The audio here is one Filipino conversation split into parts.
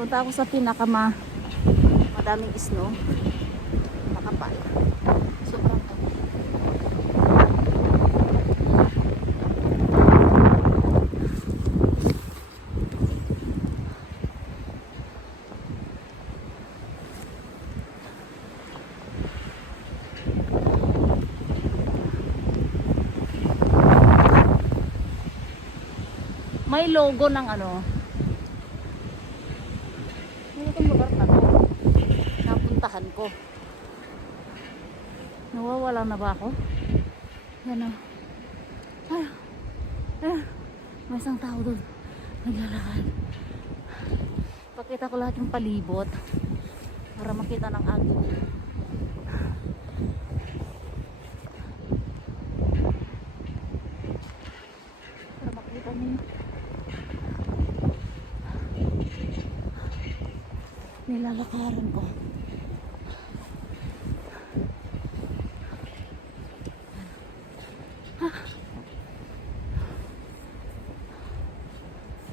Punta ako sa madaming snow. Makapal. Sobrang may logo ng ano. Ano itong lugar na to? Napuntahan ko. Nawawala na ba ako? Yan o. Ay, may isang tao doon. Naglalakad. Pakita ko lahat yung palibot para makita ng agad. Para makita niyo. Nilalakaran ko.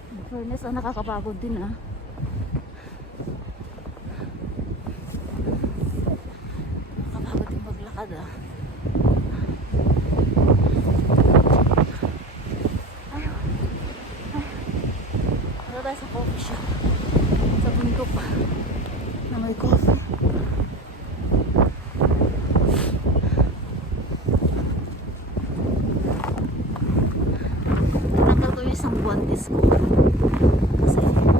In fairness, nakakapagod din nakakapagod din maglakad Ano tayo sa coffee shop sa bundok na may coffee. Natanggal ko yung isang guantes ko kasi syempre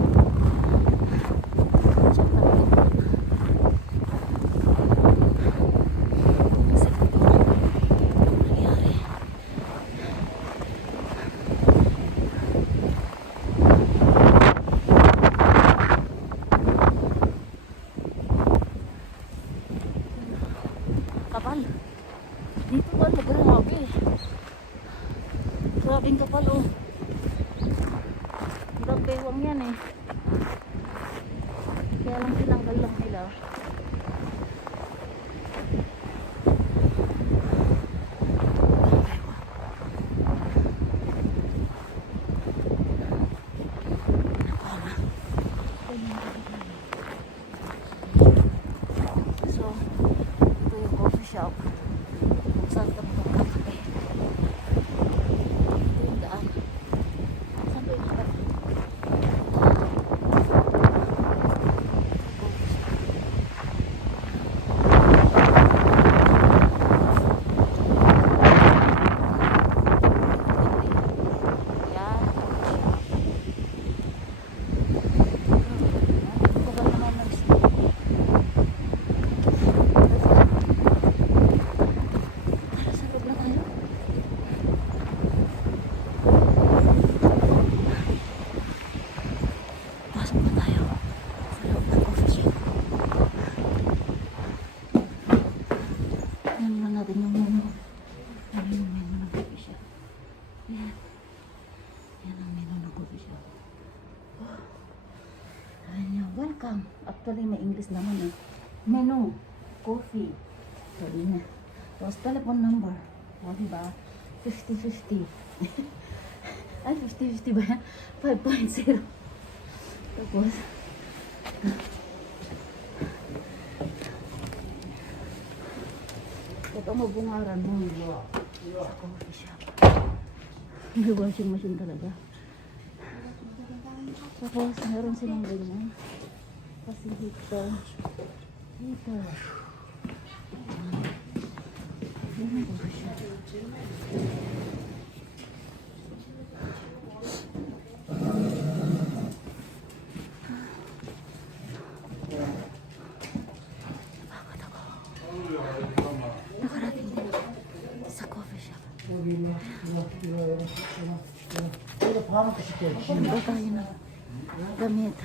kasi ito nangyari. Kapal. Dito ba? Grabe. Grabing kapal Hanggang bewang yan Kaya lang tinanggal lang nila. So, ito yung coffee shop. Kung saan kami magkakape. Ito yung daan. Saan ba yung daan? Natin yung menu. Yan yung menu ng coffee shop. Yan. Yan ang menu ng coffee shop. Ayan yan. Welcome. Actually, may English naman Menu. Coffee. Sabi niya. Tapos telephone number. O, diba? 50-50. Ay, 50-50 ba yan? 5.0. Tapos, ito mabungaran mo sa coffee shop. May washing machine talaga. Tapos meron silang ganyan. Kasi heater. Yan ang coffee shop. Nakarating din sa coffee shop. Punta tayo ng damit.